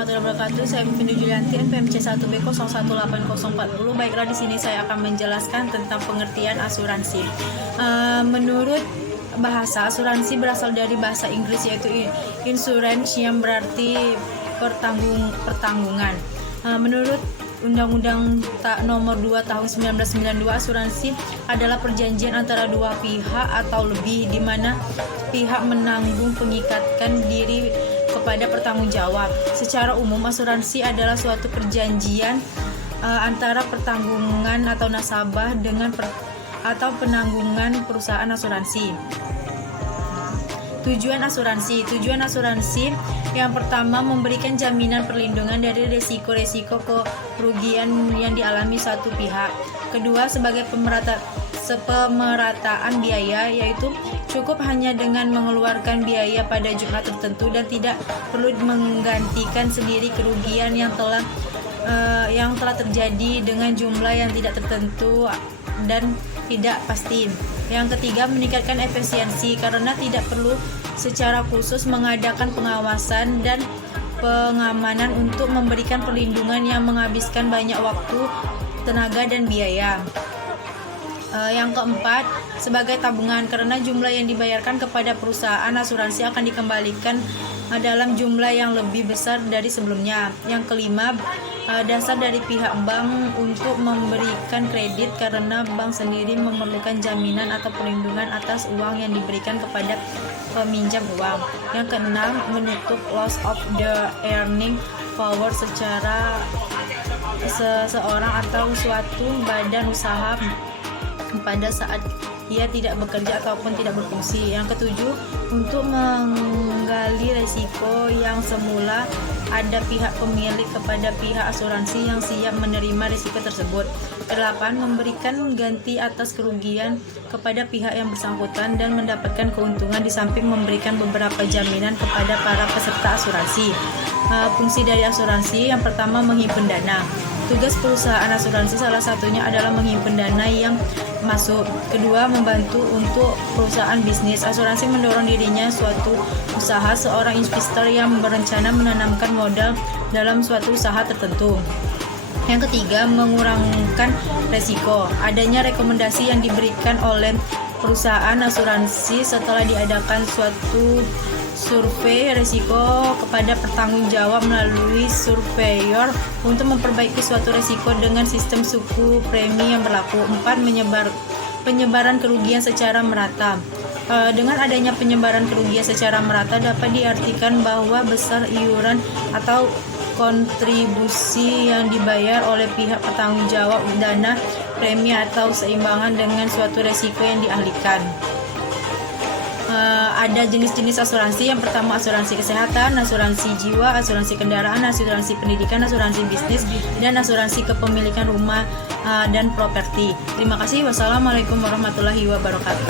warahmatullahi wabarakatuh. Saya Vindu Julianti, NPMC 1B018040. Baiklah, di sini saya akan menjelaskan tentang pengertian asuransi. Menurut bahasa, asuransi berasal dari bahasa Inggris yaitu insurance, yang berarti pertanggungan. Menurut Undang-Undang Nomor 2 Tahun 1992, asuransi adalah perjanjian antara dua pihak atau lebih, di mana pihak menanggung pengikatan diri kepada bertanggung jawab. Secara umum, asuransi adalah suatu perjanjian antara pertanggungan atau nasabah dengan atau penanggungan perusahaan asuransi. Tujuan asuransi yang pertama, memberikan jaminan perlindungan dari risiko-risiko kerugian yang dialami satu pihak. Kedua, sebagai pemerataan biaya, yaitu cukup hanya dengan mengeluarkan biaya pada jumlah tertentu dan tidak perlu menggantikan sendiri kerugian yang telah terjadi dengan jumlah yang tidak tertentu dan tidak pasti. Yang ketiga, meningkatkan efisiensi karena tidak perlu secara khusus mengadakan pengawasan dan pengamanan untuk memberikan perlindungan yang menghabiskan banyak waktu, tenaga, dan biaya. Yang keempat, sebagai tabungan karena jumlah yang dibayarkan kepada perusahaan asuransi akan dikembalikan dalam jumlah yang lebih besar dari sebelumnya. Yang kelima, dasar dari pihak bank untuk memberikan kredit karena bank sendiri memerlukan jaminan atau perlindungan atas uang yang diberikan kepada peminjam uang. Yang keenam, menutup loss of the earning power seseorang atau suatu badan usaha pada saat ia tidak bekerja ataupun tidak berfungsi. Yang ketujuh, untuk menggali risiko yang semula ada pihak pemilik kepada pihak asuransi yang siap menerima risiko tersebut. Kedelapan, memberikan ganti atas kerugian kepada pihak yang bersangkutan dan mendapatkan keuntungan di samping memberikan beberapa jaminan kepada para peserta asuransi. Fungsi dari asuransi yang pertama, menghimpun dana. Tugas perusahaan asuransi salah satunya adalah menghimpun dana yang masuk. Kedua, membantu untuk perusahaan bisnis. Asuransi mendorong dirinya suatu usaha, seorang investor yang berencana menanamkan modal dalam suatu usaha tertentu. Yang ketiga, mengurangkan resiko. Adanya rekomendasi yang diberikan oleh perusahaan asuransi setelah diadakan suatu survei risiko kepada bertanggung jawab melalui surveyor untuk memperbaiki suatu risiko dengan sistem suku premi yang berlaku. 4. Penyebaran kerugian secara merata. Dengan adanya penyebaran kerugian secara merata dapat diartikan bahwa besar iuran atau kontribusi yang dibayar oleh pihak bertanggung jawab dana premi atau seimbangan dengan suatu risiko yang dialihkan. Ada jenis-jenis asuransi. Yang pertama, asuransi kesehatan, asuransi jiwa, asuransi kendaraan, asuransi pendidikan, asuransi bisnis, dan asuransi kepemilikan rumah dan properti. Terima kasih. Wassalamualaikum warahmatullahi wabarakatuh.